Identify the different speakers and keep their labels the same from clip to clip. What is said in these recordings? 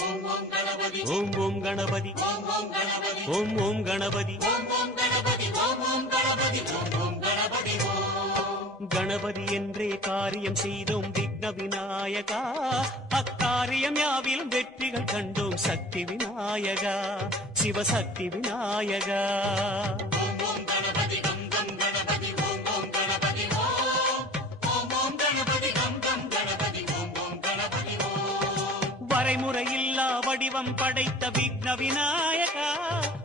Speaker 1: ஓம் ஓம் கணபதி
Speaker 2: ஓம் ஓம் கணபதி.
Speaker 1: ஓம் ஓம் கணபதி.
Speaker 2: ஓம் ஓம் கணபதி.
Speaker 1: ஓம் ஓம் கணபதி. ஓம் ஓம் கணபதி. ஓம் ஓம் கணபதி. ஓம்
Speaker 2: கணபதி என்றே காரியம் செய்தோம் விக்ன விநாயகா. அக்காரியம் யாவிலும் வெற்றிகள் கண்டோம் சக்தி விநாயகா. சிவசக்தி விநாயகா.
Speaker 1: ஓம் ஓம் கணபதி.
Speaker 2: வடிவம் படைத்த விக்ன விநாயகா.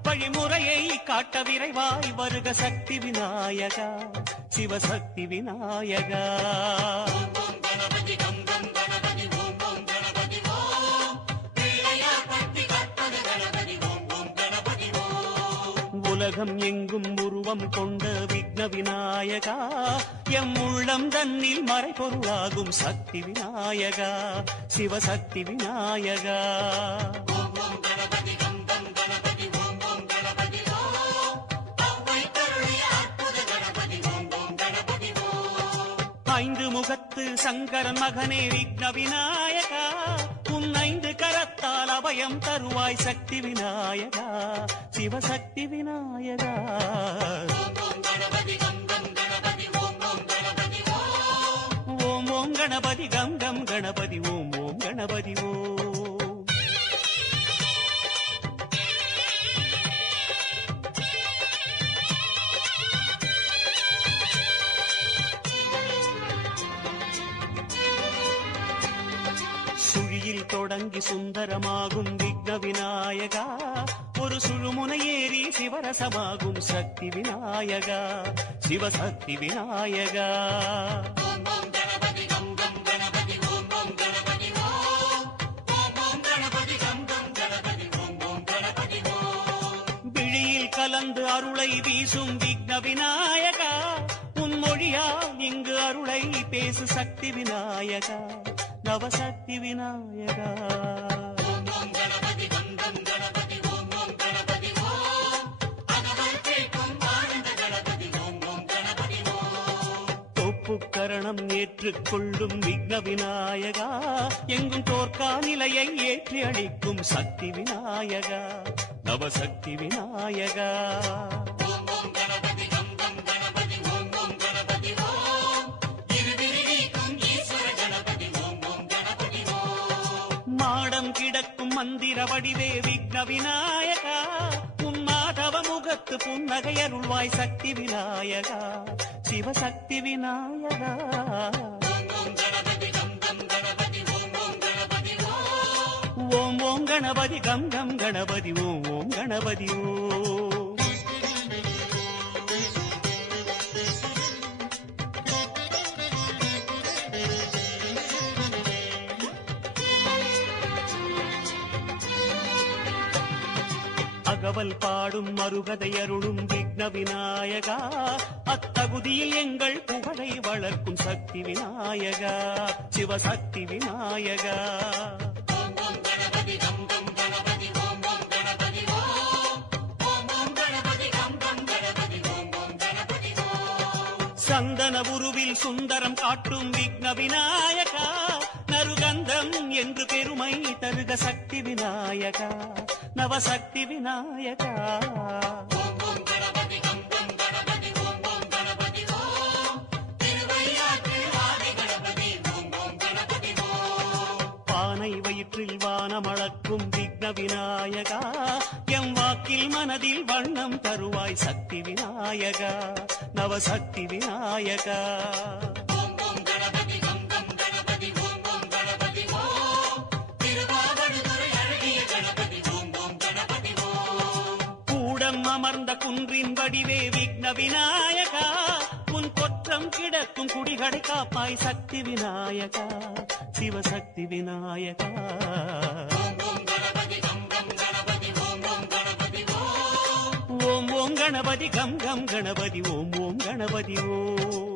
Speaker 2: வழிமுறையை காட்ட விரைவாய் வருக சக்தி விநாயகா. சிவசக்தி விநாயகா. உலகம் எங்கும் உருவம் கொண்ட விக்ன விநாயகா. எம் உள்ளம் தன்னில் மறைபொருளாகும் சக்தி விநாயகா. சிவசக்தி விநாயகா. ஐந்து முகத்து சங்கரன் மகனே விக்ன விநாயகா உன் ஐந்து கரத்தால் அபயம் தருவாய் சக்தி விநாயகா. சிவசக்தி விநாயகா.
Speaker 1: ஓம் ஓம் கணபதி கம் கம் கணபதி ஓம் ஓம் கணபதி ஓம்.
Speaker 2: தொடங்கி சுந்தரமாகும் விக்ன விநாயகா ஒரு சுழுமுனை ஏறி சிவரசமாகும் சக்தி விநாயகா. சிவசக்தி விநாயகா. விழியில் கலந்து அருளை வீசும் விக்ன விநாயகா உன் மொழியா இங்கு அருளை பேசு சக்தி விநாயகா. நவசக்தி விநாயகா. கரணம் ஏற்றுக்கொள்ளும் விக்ன விநாயகா. எங்கும் தோற்கா நிலையை ஏற்றி அளிக்கும் சக்தி விநாயகா. நவசக்தி விநாயகா. மந்திர வடிவே விக்ன விநாயகா உன் மாதவ முகத்து புன்னகை அருள்வாய் சக்தி விநாயகா சிவசக்தி விநாயகா.
Speaker 1: ஓம் ஓம் கணபதி கம் கம் கணபதி ஓம் ஓம் கணபதி
Speaker 2: ஓ அகவல் பாடும் மறுகதை அருளும் விக்ன விநாயகா. அத்தகுதியில் எங்கள் புகழை வளர்க்கும் சக்தி விநாயகா. சிவசக்தி விநாயகா. சந்தன உருவில் சுந்தரம் காட்டும் விக்ன விநாயகா. நருகந்தம் என்று பெருமை தருக சக்தி விநாயகா. நவசக்தி விநாயகா பானை வயிற்றில் வானமளக்கும் விக்ன விநாயகா. எம் வாக்கில் மனதில் வண்ணம் தருவாய் சக்தி விநாயகா. நவசக்தி விநாயகா. கூடம் அமர்ந்த குன்றின் வடிவே விக்ன விநாயகா. உன் கொற்றம் கிடக்கும் குடிகளை காப்பாய் சக்தி விநாயகா. சிவசக்தி விநாயகா. ஓம் ஓம் கணபதி கம் கம் கணபதி ஓம் ஓம் கணபதி ஓம்.